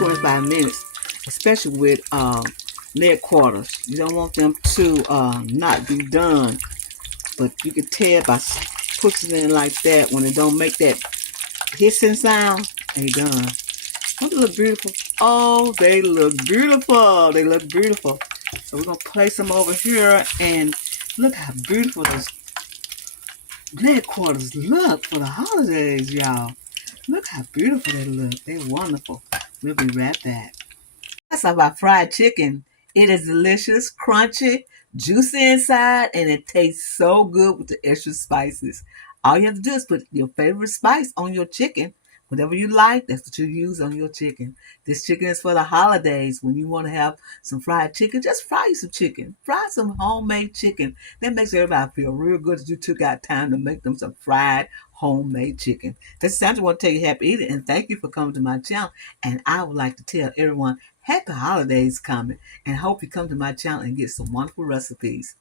25 minutes, especially with leg quarters. You don't want them to not be done, but you can tell by pushing it in like that when it don't make that hissing sound, they done. Don't they look beautiful? Oh, they look beautiful. They look beautiful. So we're going to place them over here, and look how beautiful those leg quarters look for the holidays, y'all. Look how beautiful they look. They're wonderful. We'll be right back. That's about fried chicken. It is delicious, crunchy, juicy inside, and it tastes so good with the extra spices. All you have to do is put your favorite spice on your chicken. Whatever you like, that's what you use on your chicken. This chicken is for the holidays. When you want to have some fried chicken, just fry you some chicken. Fry some homemade chicken. That makes everybody feel real good that you took out time to make them some fried homemade chicken. This is Sandra. I want to tell you happy eating and thank you for coming to my channel. And I would like to tell everyone happy holidays coming, and hope you come to my channel and get some wonderful recipes.